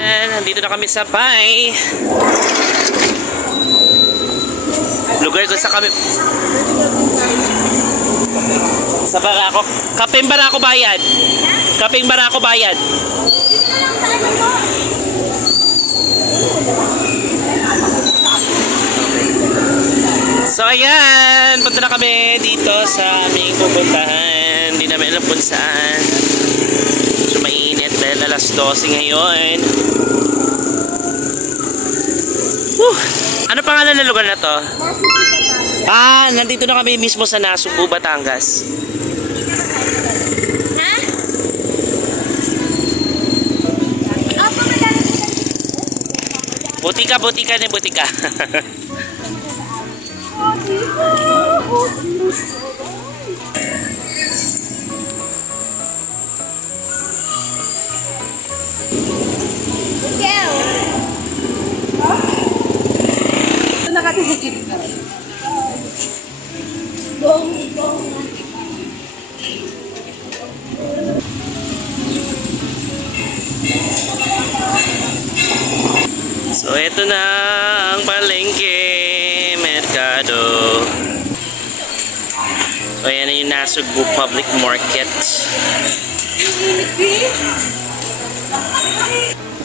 Nandito na kami sa Bay. Lugar ko sa kami. Sa Barako. Kaping Barako Bayad. Kaping Barako Bayad. So ayan, punta na kami dito sa aming pupuntahan. Hindi namin alam kung saan. So mainit dahil alas 12 ngayon. Ano pangalan ng lugar na to? Nandito na kami mismo sa Nasugbu, Batangas. Ha? Butika ni butika. So ito na ang palengke, merkado. So ayan na yung Nasugbu Public Market.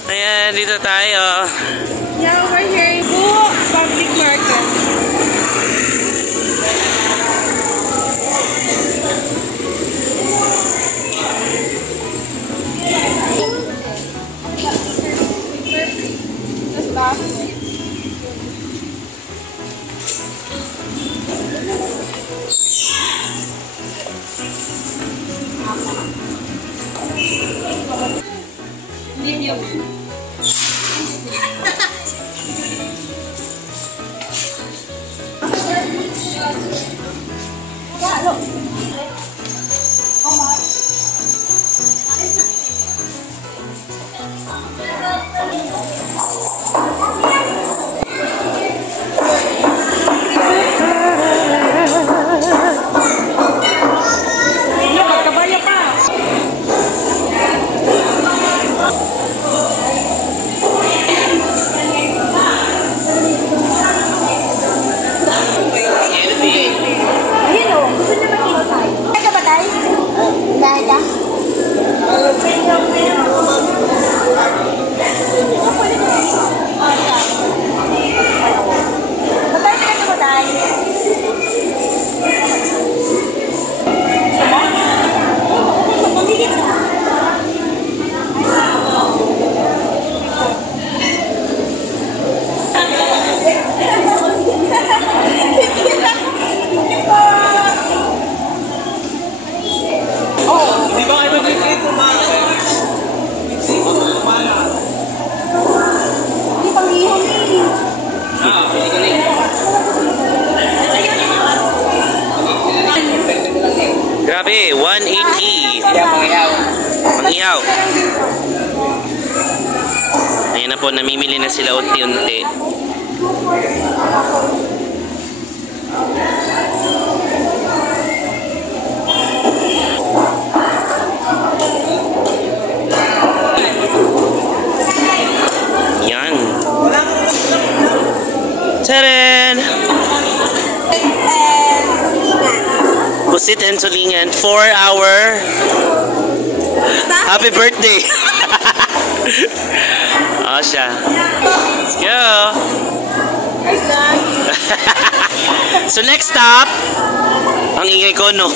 Ayan, dito tayo. Yeah, over here, Public Market. Grabe, 180. Mangihaw. Ayan na po, namimili na sila unti-unti. Yan. Tadaan! Pusit and tulingan for our happy birthday. Oh, siya. Let's go. So next stop, ang ingay ko, no?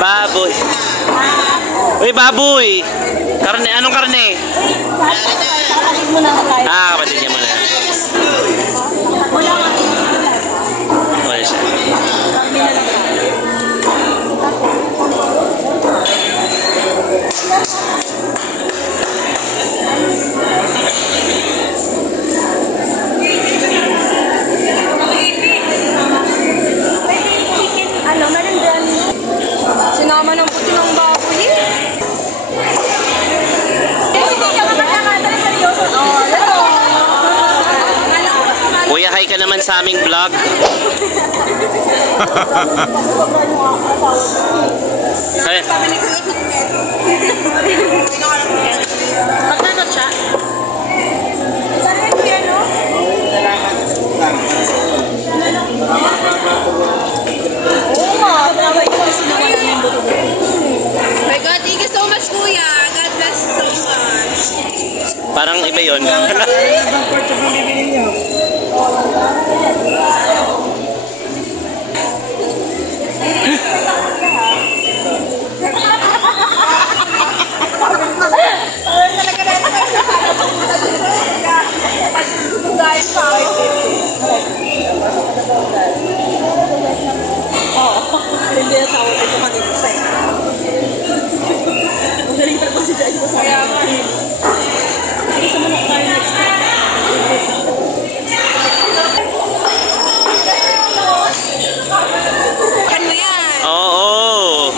Baboy. Uy, baboy. Karne, anong karne? Kapatid niya muna. Wala siya. Sinama ng puti ng baboy. Kuya, hi ka naman sa aming vlog. parang iba yun. Ibang pork chop ang bibili niyo. Hindi na tawag ito kanina sa'yo. Ang galing pa si Jai ko sa'yo. Kaya nga. Isa mo na tayo next time. Kan mo yan? Oo.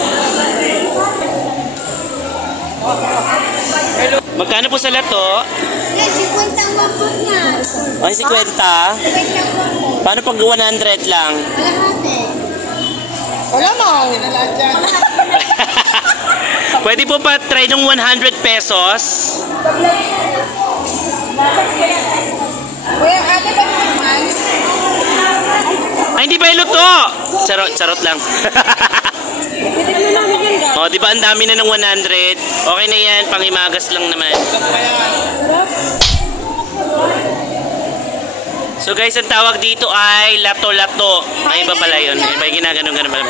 Magkano po sa lato? Yan, 50 ang wapot niya. Ay, 50. 50 ang wapot. Paano pag 100 lang? Kalahati. Wala mo. Pwede po pa try ng 100 pesos? Kuya, ate ba naman? Ay, hindi ba yung luto? Charot lang. Titignan mo namin yan, guys. O, di ba ang dami na ng 100? Okay na yan, pangimagas lang naman. So guys, ang tawag dito ay lato-lato. Ay, iba pala yun. Iba yung ginaganon-ganon pala.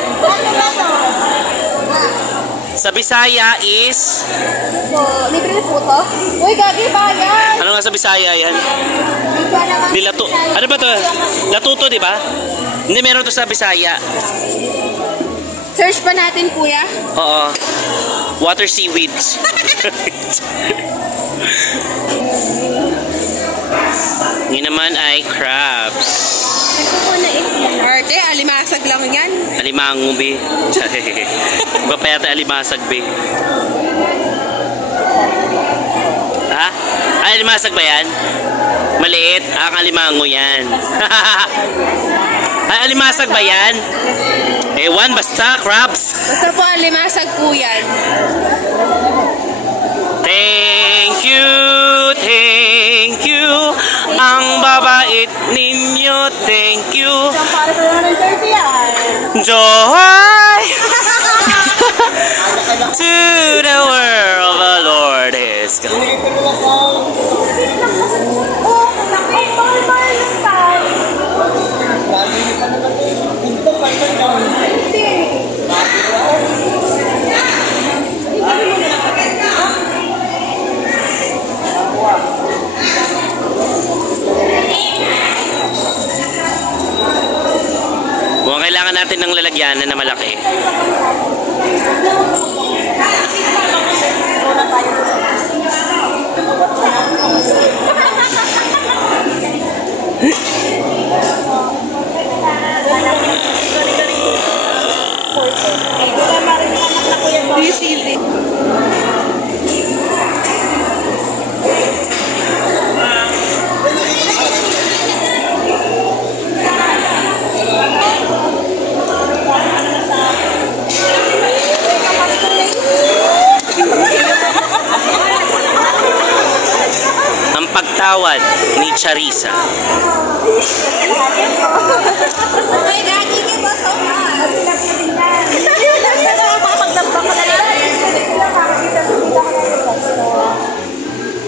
Sa Bisaya is... Libre na po to? Uy, gagi ba yan? Ano nga sa Bisaya yan? Libre naman. Dilato. Ano ba to? Latuto, di ba? Hindi, meron to sa Bisaya. Search pa natin, kuya. Oo. Water seaweeds. Ngayon naman ay crabs. Arte, alimasag lang yan. Alimango, be. Iba pa yata alimasag, be. Ha? Ay, alimasag ba yan? Maliit. Ang alimango yan. Ay, alimasag ba yan? Ewan, basta crabs. Basta po alimasag po yan. Thank you, thank you. Ang babait ninyo, thank you. Para sa 130 yan. Joy to the world, the Lord is come. Mukhang kailangan natin ng lalagyanan na malaki. Do you see it? Ang pagtawad ni Charissa. Uy, gagi ka ba so much?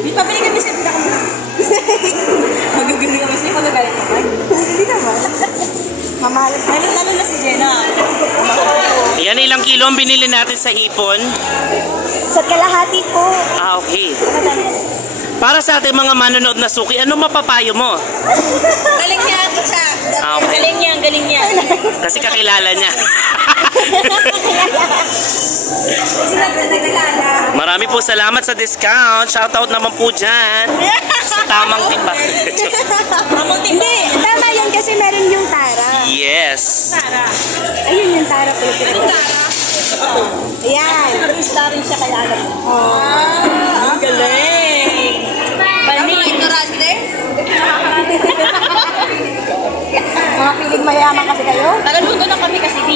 Di pa pili kami siya. Magagaling kami siya. Magagaling naman. Hindi naman. Mamahalit. Lalo na si Jenna. Yan, ilang kilo ang binili natin sa hipon? Sa kalahati po. Ah, okay. Para sa ating mga manonood na suki, ano mapapayo mo? Galing niya ate siya. Ah, okay. Galing niya, galing niya. Kasi kakilala niya. Marami po salamat sa discount. Shoutout naman po dyan. Sa tamang timba. Hindi, tama yun kasi meron yung Tara. Yes. Ayun yung Tara po yung pinag-Tara. Ayan. Star rin siya kaya alam mo. Ang galing. Bani. Ignorante? Mga piling mayaman kasi kayo. Nagaluto na kami kasi B.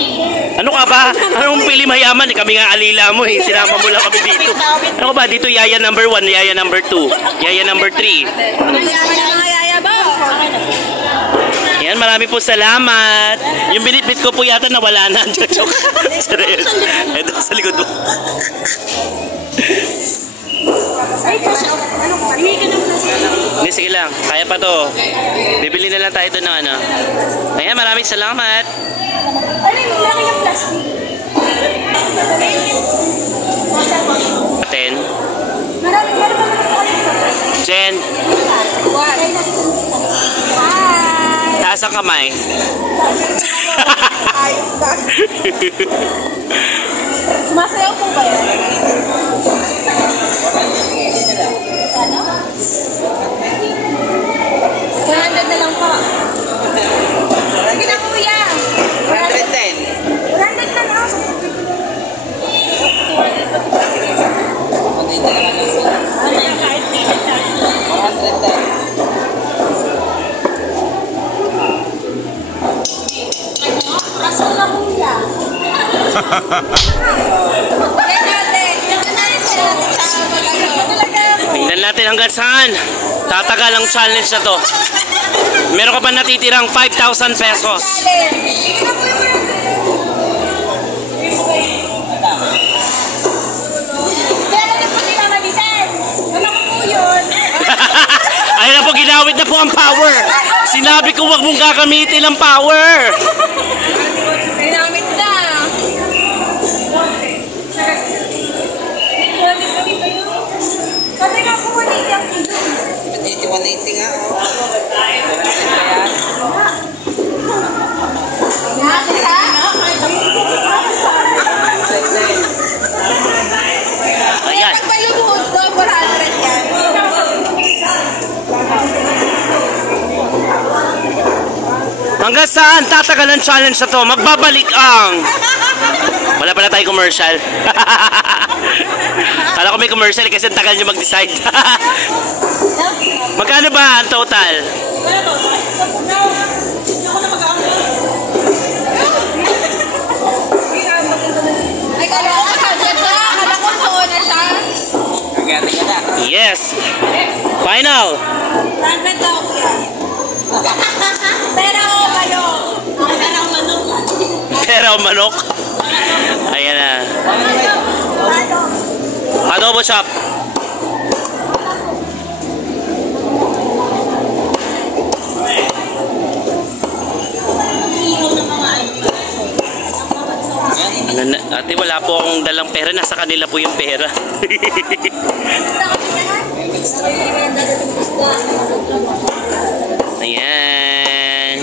Ano ka ba? Anong pili mayaman? Eh, kami nga alila mo eh. Sinama mo lang kami dito. Ano ba? Dito yaya number 1, yaya number 2, yaya number 3. Mga yaya ba? Yan, marami po salamat. Yung binitbit ko po yata nawala na. Joke. Ito sa likod mo. Ay, kasi, hindi ka ng plastic. Hindi, sige lang. Kaya pa to. Bibili na lang tayo doon ng ano. Ayan, maraming salamat. Ano yung laki ng plastic? Aten. Maraming meron pa naman ako sa plastic. Jen, Hi! taas ang kamay. Sumasayaw po ba yan? Ano? 100 na lang po. Sige na kuya. 110. 100 na lang. Kahit minit tayo. 110. Aso na kuya. Yan natin. Yan natin. Tingnan natin hanggang saan tatagal ang challenge na to. Meron ka pa natitirang 5,000 pesos. Pero na po nila mag-isan. Ano ko po yun? Ayun na po, ginawit na po ang power. Sinabi ko wag mong gagamitin ang power. Ginamit na. Sabi nga po ko dito ang kilo. 180 nga. Natin ha? Ayan. Pagpalubod ko, 400 yan. Hanggang saan tatagal ang challenge na to? Magbabalik ang... Wala pala tayong commercial. Kala ko may commercial kasi ang tagal nyo mag-decide. Magkano ba ang total? Ay, kala ko kagad na. Kala ko mauna siya. Agad ka na. Yes. Final. 100 daw ko yan. Pero kayo. Pero manok. Pero manok. Ayan na. Adobo shop. Ate, wala po akong dalang pera. Nasa kanila po yung pera. Ayan.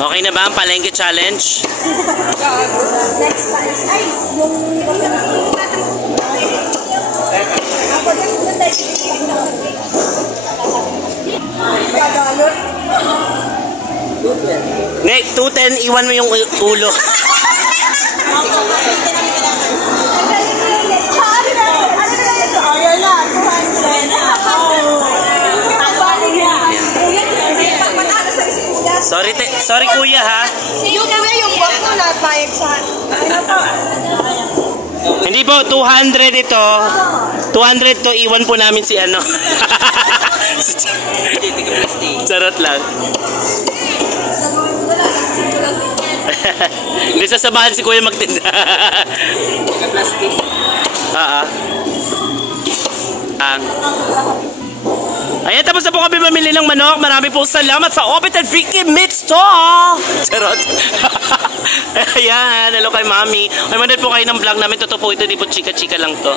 Okay na ba ang palengke challenge? Next pa is, ay, yung... Ako din, doon tayo. Tagalog. Nick, 210, iwan mo yung ulo. Sorry kuya ha. Yung kuya, yung boss ko na payag sa... Ano po? Hindi po, 200 ito. 200 to, iwan po namin si ano. Charot lang. Hindi sasabahan si kuya magtinda. Plastic. Ayan, tapos na po kami mamili ng manok. Marami po salamat sa Opit and Vicky Meat Store. Charot. Ayan, hello kay Mami. Ay, manood po kayo ng vlog namin. Totoo po ito, di po chika-chika lang to.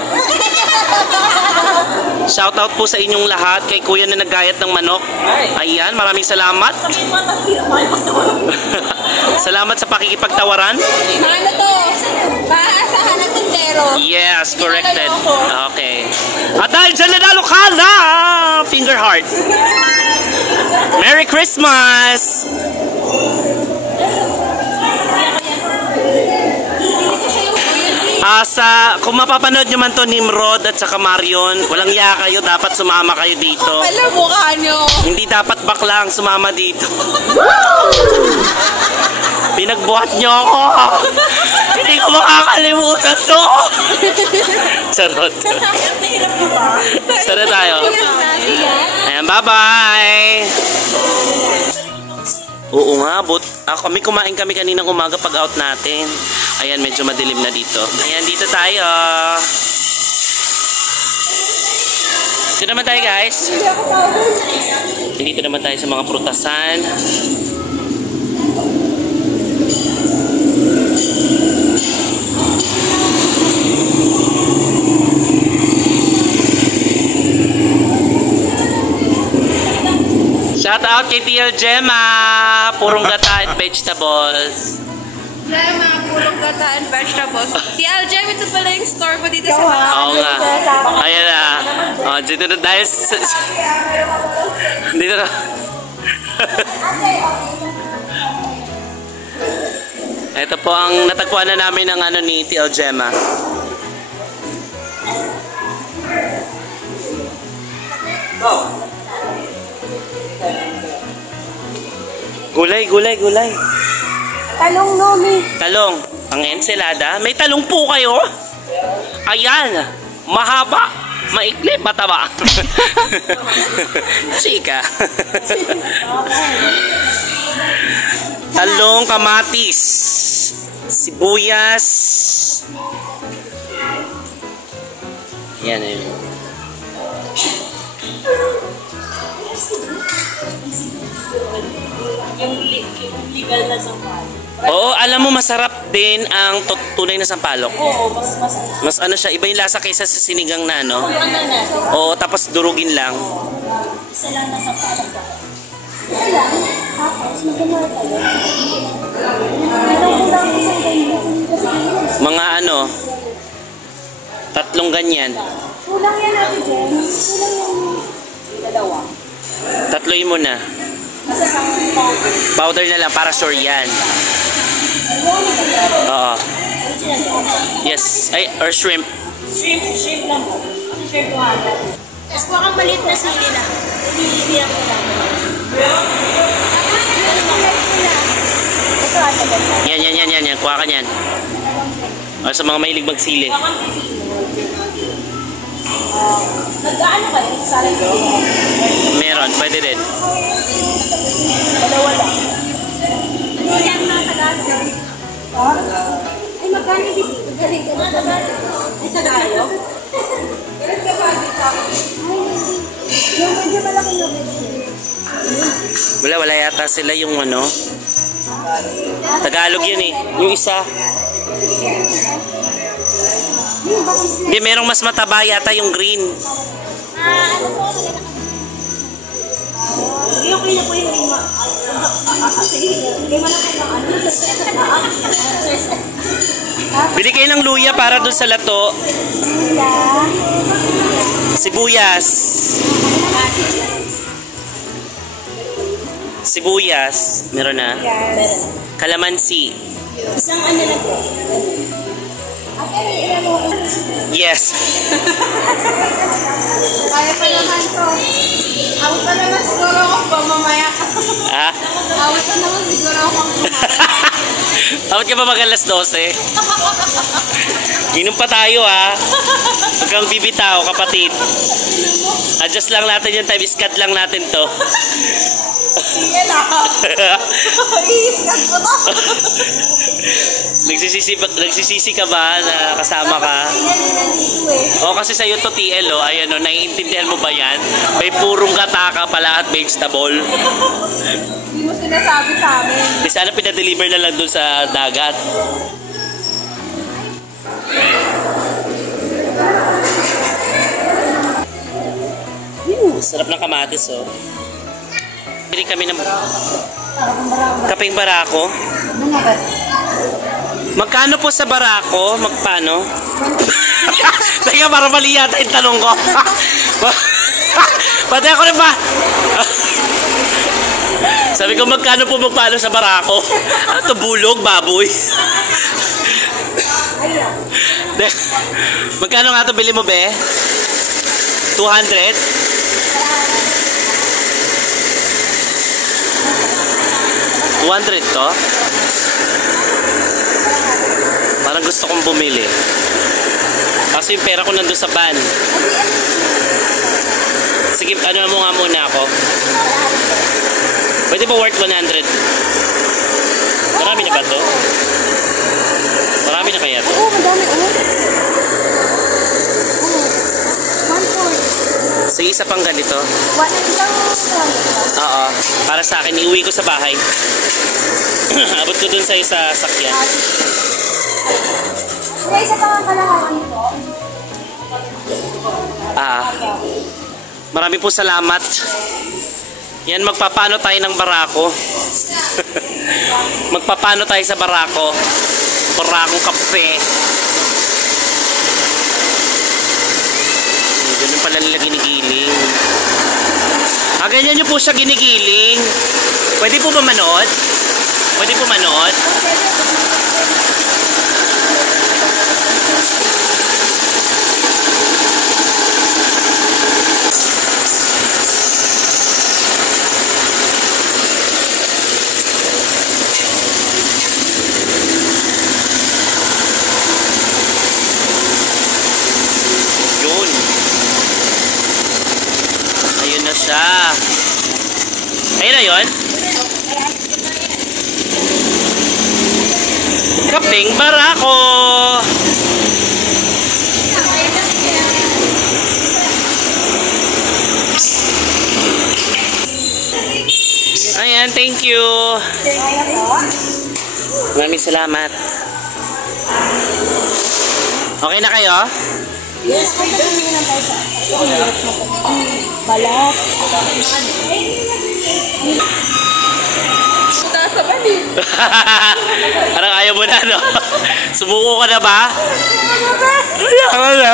Shoutout po sa inyong lahat. Kay kuya na naggayat ng manok. Ayan, maraming salamat. Salamat sa pakikipagtawaran. Ano to? Paasahan ng tindero. Yes, corrected. Okay. At dahil dyan nanalo ka na, finger heart. Merry Christmas! Kung mapapanood nyo man to Nimrod at saka Marion, walang iya kayo, dapat sumama kayo dito. Alam mo ka nyo. Hindi dapat bakla ang sumama dito. Pinagbuhat nyo ako. Hindi ko makakalimutan to. Charot. Sana tayo. Ayan, bye-bye. Oo nga, kami kumain kami kaninang umaga pag out natin. Ayan, medyo madilim na dito. Ayan, dito tayo. Dito naman tayo, guys. Dito naman tayo sa mga prutasan. Shout out kay TL Gemma! Purong gata at vegetables. Gemma, pulong gata and vegetables. TL Gem, ito pala yung store mo dito sa mga. Oo nga. Ayan na. Oh, dito na dahil dito na. Ito po ang natagpuan na namin ng ano ni TL Gemma. Gulay. Talong, Nomi. Talong. Ang ensalada. May talong po kayo? Ayan. Mahaba. Maikli. Mataba. Chika. Talong, kamatis. Sibuyas. Yan eh. Yung legal na sampalok. Oo, alam mo masarap din ang tunay na sampalok. Oo, mas. Mas ano siya, iba yung lasa kaysa sa sinigang na ano. Ano na? Oo, tapos durugin lang. Isa lang na sampalok ba? Isa lang. Tapos, magandang tayo. Meron ko lang isang ganyan. Kasi Mga ano, 3 ganyan. kulang yan natin, Jen. Kulang yan. Dalawa. 3 mo na. Masasangin pa. Powder na lang para sure yan. Oo. Yes. Ay, or shrimp. Shrimp lang po. Shrimp 200. Tapos kuha kang maliit na sili na. Hindi ako lang. Ito, ate, ganyan. Yan. Kuha ka yan. O, sa mga mahilig magsili. Nag-ano kayo? Salad ko? Meron, pwede din. Dalawa lang. Ano yan, mga Tagalog? Ay, magkano dito? Galing ka na Tagalog. Ay, Tagalog? Galing ka ba dito? Ay, hindi. Yung medyo malaki yung Wala yata sila yung ano. Tagalog yun eh. Yung isa. Hindi, merong mas mataba yata yung green. ano po? Hindi okay na po yung lima. Sige, lima na po ng ano. Bili kayo ng luya para dun sa lato. Sibuyas. Sibuyas. Meron na. Yes. Kalamansi. Isang ano na po. Yes. Kaya pa naman to. Awit pa naman siguro ako pa mamaya. Ah? Awit pa naman siguro ako Dapat ka ba mag-alas 12? Inom pa tayo ha. Huwag kang bibitaw kapatid. Adjust lang natin yung time. Iskat lang natin to. Yan ako. Iiskat ko to. Nagsisisi ka ba na kasama ka? Nandito eh. O kasi sa'yo to TL o. Ayan o, naiintindihan mo ba yan? May purong gata ka pala at vegetable. Hindi mo sinasabi sa amin. Di sana pinadeliver na lang dun sa dagat. Sarap ng kamatis oh. Pili kami ng kapeng barako. Magkano po sa barako? Magpano? Teka, para mali yata yung tanong ko. Pati ako rin ba? Sabi ko, magkano po magpano sa barako? Ano to, bulog, baboy? Magkano nga to bili mo, be? 200? 200 to? Parang gusto kong bumili. Kasi yung pera ko nandun sa van. Sige, ano mo nga muna ako. Pwede ba worth 100? Marami na ba to? Marami na kaya to? Oo, madami. Sige, isa pang ganito. Ilang Oo. Para sa akin, iuwi ko sa bahay. Abot ko dun sa isa sakyan. Kaya isa pa nga kalahati ito. Marami po salamat. Yan, magpapano tayo ng barako. Magpapano tayo sa barako. Barakong kape. Ganun pala nila ginigiling. Ganyan nyo po siya ginigiling. Pwede po ba manood? Pwede po manood? Yun. Ayun na siya. Ayun na yun. Kaping barako. Ayan, thank you. Maraming salamat. Okay na kayo? Yes, balat. Parang ayaw mo na, no? Sumuko ka na ba? Ayaw ka na.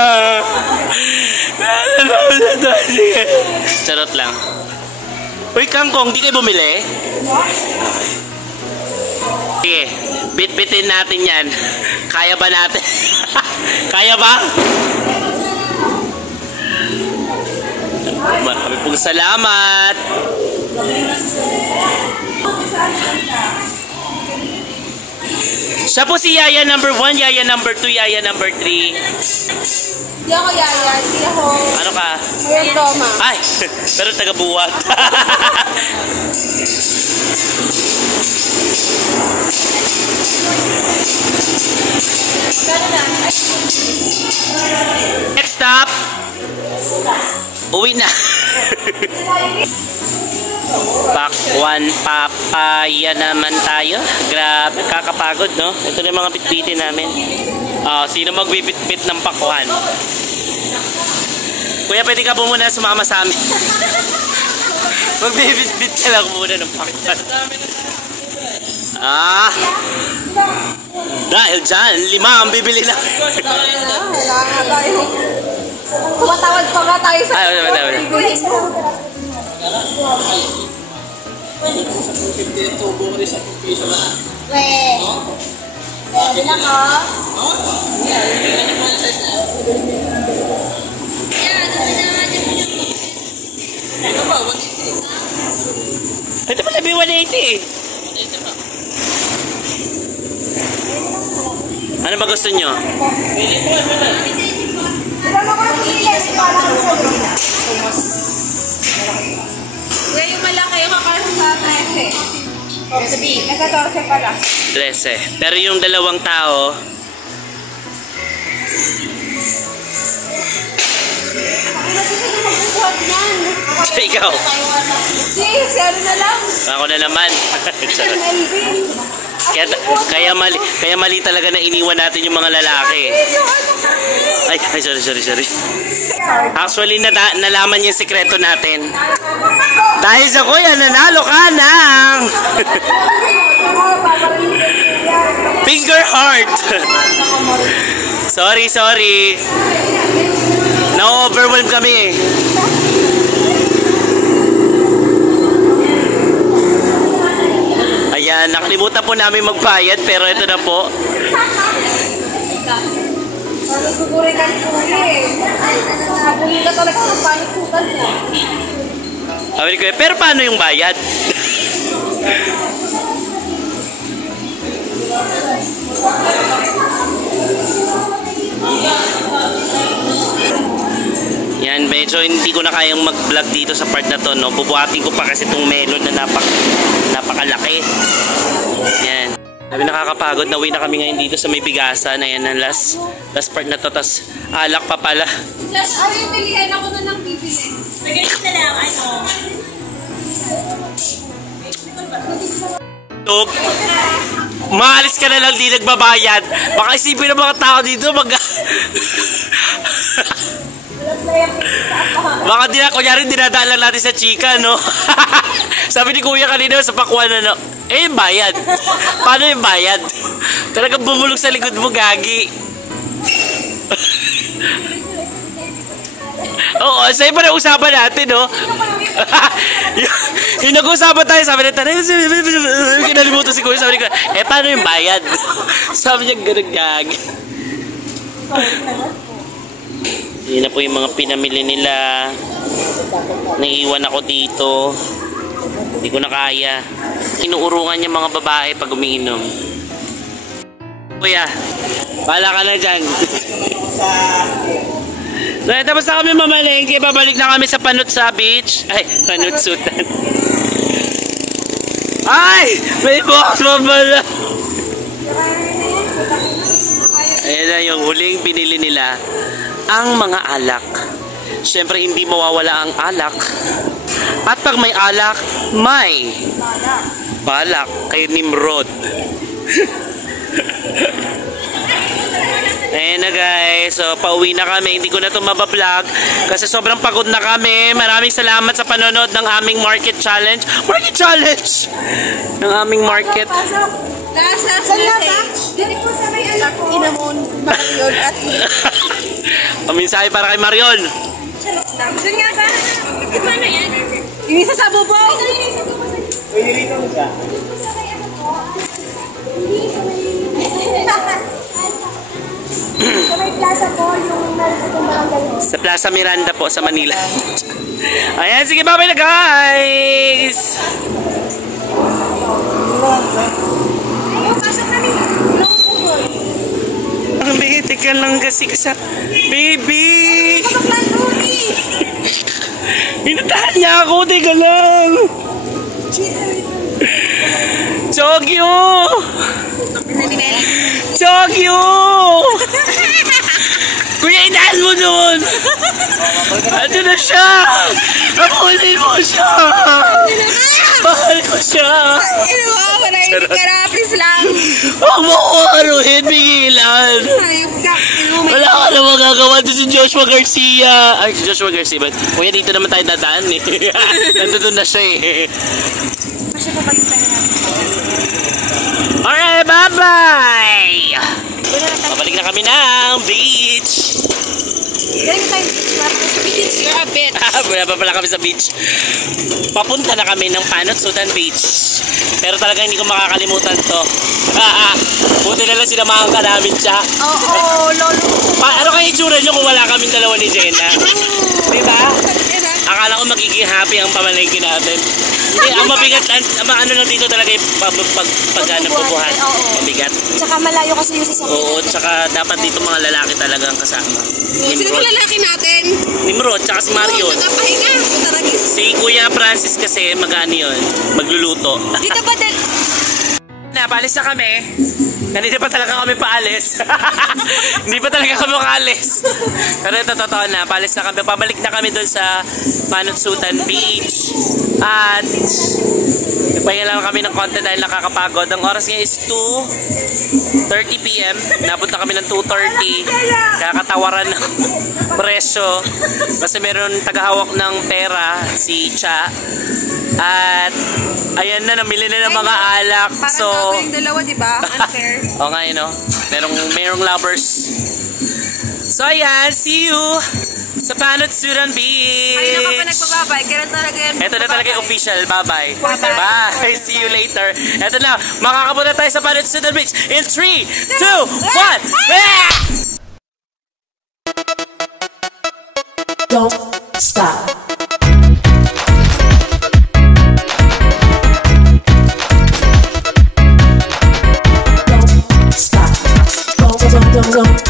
Charot lang. Uy, kangkong, di kayo bumili? Sige, bit-bitin natin yan. Kaya ba natin? Kaya ba? Marami pong salamat. Siya po si Yaya number 1, Yaya number 2, Yaya number 3. Hindi ako Yaya, hindi ako Ano ka? Mayan Roma. Ay, pero taga-buwat. Next stop. Uwi na. Pakwan papaya naman tayo. Grabe, kakapagod, no? Ito na yung mga bitbitin namin. Sino magbibitbit ng pakwan? Kuya, pwede ka po muna sumama sa amin. Magbibitbit ka lang muna ng pakwan. Dahil dyan, 5 ang bibili na. Kailangan tayo. Tumatawad pa nga tayo sa... Wala. Pwede lang ka. Ito pala, may 180 eh. Ano ba gusto nyo? Kasama ko ng pilis para sa Kuya, yung malaki yung kakasya sa 13. O, sabi, nagka-14 pala. 13. Pero yung dalawang tao, ikaw. Si ano na lang. Ako na naman. kaya mali talaga na iniwan natin yung mga lalaki. Ay, sorry. Actually, nalaman yung sekreto natin. Dahil sa kuya, nanalo ka ng finger heart. Sorry. Na-overwhelm kami eh. Ayan, nakalimutan po namin magbayad pero ito na po. Sugurin ka nito eh. Nabuli ka talaga ng panikutan mo. Sabi ko, pero paano yung bayad? Yan, medyo hindi ko na kayang mag-vlog dito sa part na to, no? Bubuhatin ko pa kasi itong melon na napakalaki. Yan. Sabi nakakapagod, nauwi na kami ngayon dito sa may bigasan. Ayan ang last part na to, tas alak pa pala. Ano yung pilihan ako na ng bibili? Magaling na lang, ano. Tug, maalis ka na lang, di nagbabayad. Baka isipin ng mga tao dito, baka kunyari dinadaan lang natin sa chika, no? Sabi ni Kuya kanina sa pakwan, ano? Yung bayad. Paano yung bayad? Talagang bumulog sa likod mo, gagi. Oo, sa'yo pa na usapan natin, no? Yung nag-usapan tayo, sabi na tayo, kinalimutan si Kuya, sabi ni Kuya, paano yung bayad? Sabi niya, ganun gagi. Yun na po yung mga pinamili nila. Naiiwan ako dito. Hindi ko na kaya. Inuurungan niya mga babae pag umiinom. Kuya, bahala ka na dyan. So, tapos na kami mamalengke. Babalik na kami sa Panutsa Beach. Ay, Panutsutan. Ay! May box mo pala. Ayan na yung huling binili nila. Ang mga alak. Siyempre, hindi mawawala ang alak. At pag may alak, may balak kay Nimrod. Ayan na guys, so pauwi na kami. Hindi ko na ito mabablog kasi sobrang pagod na kami. Maraming salamat sa panonood ng aming market challenge. Market challenge! Ng aming market. Nasa message. Dili po sa may anak ko. Inamon, Marion at Paminsahe para kay Marion. Saan nga ba? Ano yan? Yung isa sa bubong. Pinilito mo siya? Sa may plaza po, yung barangay. Sa Plaza Miranda po sa Manila. Ayan, sige, bye-bye na guys! Ayaw, pasok kami. Baby, teka lang kasi sa... Baby! Hinatahan niya ako, teka lang! Chogyo! Chogyo! Kuya, inahan mo doon! Ito na siya! Nakunin mo siya! Mahal ko siya! Ano mo, marahil ka na, please lang. Huwag mo ko aruhin, pigilan! Wala ka na magagawa doon si Joshua Garcia! Ay, si Joshua Garcia ba? Kuya, dito naman tayo dadaan eh. Nandun na siya eh. Kasi pa ba yung pera natin? Alright, bye-bye! Pabalik na kami ng beach! Galing tayo sa beach. You're a bitch. Wala pa pala kami sa beach. Papunta na kami ng Panutsutan Beach. Pero talaga hindi ko makakalimutan to. Buti na lang sinamahan ka namin siya. Oo, lolo. Ano kaya itsura nyo kung wala kaming dalawa ni Jenna? Diba? Akala ko magiging happy ang pamalengke natin. Hindi, ang mabigat, ang ano lang dito talaga yung pagbubuhat. Mabigat. Tsaka malayo kasi yung sasakyan. Oo, tsaka dapat dito mga lalaki talaga ang kasama. Sino ba lalaki natin? Nimrod, tsaka si Marion. Nakapahinga. Taragis. Si Kuya Francis kasi mag-ano yun, magluluto. Dito ba din? Paalis na kami. Kanina pa talaga kami paalis. Hindi pa talaga kami makaalis. Pero ito totoo na, paalis na kami. Pabalik na kami doon sa Panutsutan Beach. At nagpahinga lang kami ng konti dahil nakakapagod. Ang oras ngayon is 2:30 PM. Nabot na kami ng 2:30. Kaya katawaran ng presyo. Kasi meron tagahawak ng pera, si Cha. At ayan na, namili na ng mga alak. Parang so, yung dalawa, di ba? Unfair. o nga yun, no? Merong lovers. So ayan, see you sa Panutsutan Beach. Ay, na ka pa nagpababay. Kaya talaga yan. Ito na talaga yung official. Bye-bye. Bye-bye. Bye. See you later. Ito na. Makakapunta tayo sa Panutsutan Beach in 3, 2, 1. Don't stop. Don't stop. Don't